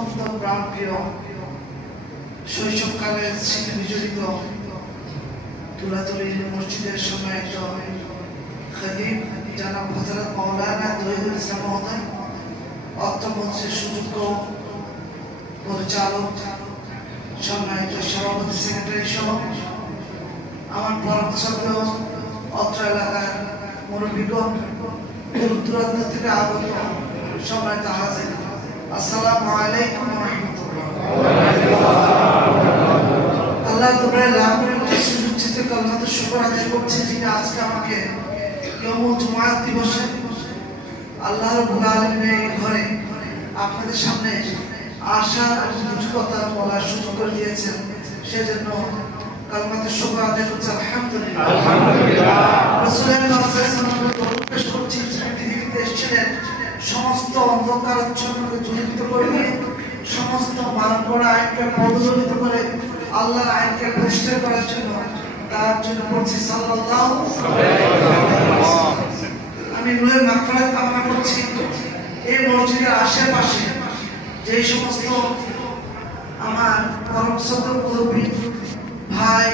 অত্যন্ত প্রাণপ্রিয় শৈশবকালের স্মৃতি বিজড়িত তুলাতুলি মসজিদের সময় একজন খতিব জনাব হযরত মাওলানা তৌহিদুল ইসলাম মহোদয়, অত্র মঞ্চের সুযোগ্য পরিচালক, সম্মানিত সভাপতি, সেক্রেটারি সহ আমার পরমশ্রদ্ধ অত্র এলাকার মুরব্বীগণ, দূর দূরান্ত থেকে আগত সম্মানিত হাজির, আসসালামু আলাইকুম ওয়া রাহমাতুল্লাহ। আল্লাহ তাআলার লাখ কোটি সুচিত কালমাত শুকর আদায় করছি যিনি আজকে আমাকে ইয়াউমুল জুমআত দিবসে আল্লাহ রাব্বুল আলামিনের ঘরে আপনাদের সামনে আসার কিছু কথা বলার সুযোগ করে দিয়েছেন। সেজন্য কালমাত শুকর আদায় করছি আলহামদুলিল্লাহ। রাসূলুল্লাহ সাল্লাল্লাহু আলাইহি ওয়াসাল্লাম পেশ করছি পৃথিবীতে এসেছিলেন সমস্ত অন্ধকারাচ্ছন্নকে দূরীভূত করে দিয়ে সমস্ত মানব আইনকে প্রজ্বলিত করে আল্লাহর আইনকে প্রতিষ্ঠা করার জন্য, তার জন্য পড়ছি সাল্লাল্লাহু আলাইহি ওয়াসাল্লাম। আমি নূরের মাগফিরাত কামনা করছি এই মসজিদের আশেপাশে যে সমস্ত আমার পরমশ্রদ্ধ মুরব্বী ভাই,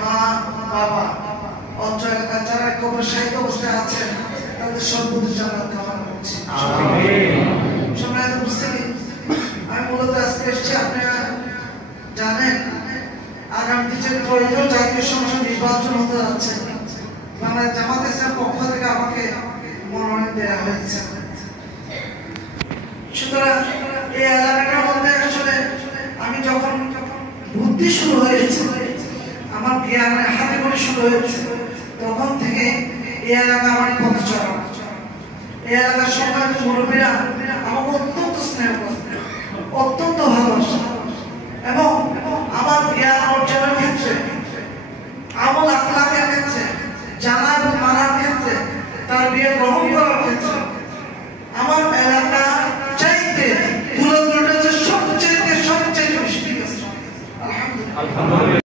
মা, বাবা, অত্র এলাকার যারা কবর সাহিত্য অবস্থায় আছেন তাদের সর্বোচ্চ জান্নাত কামনা করছি। সম্মানিত মুসলিম, আমি মূলত আজকে এসেছি, আপনারা জানেন আগামী যে ত্রয়োদশ জাতীয় সংসদ নির্বাচন হতে যাচ্ছে, বাংলাদেশ জামাত ইসলামের পক্ষ থেকে আমাকে মনোনয়ন দেওয়া হয়েছে। সুতরাং এই এলাকাটার মধ্যে আসলে আমি যখন বুদ্ধি শুরু হয়েছে, আমার জ্ঞানের হাতে করে শুরু হয়েছে, তখন থেকে এই এলাকা আমার পথ চলা। এই এলাকার সম্মানিত মুরব্বীরা আমাকে অত্যন্ত স্নেহ করে, অত্যন্ত ভালোবাসে এবং আমার জ্ঞান অর্জনের ক্ষেত্রে, আমল আখলাকের ক্ষেত্রে, জানার মানার ক্ষেত্রে, তার বিয়ে গ্রহণ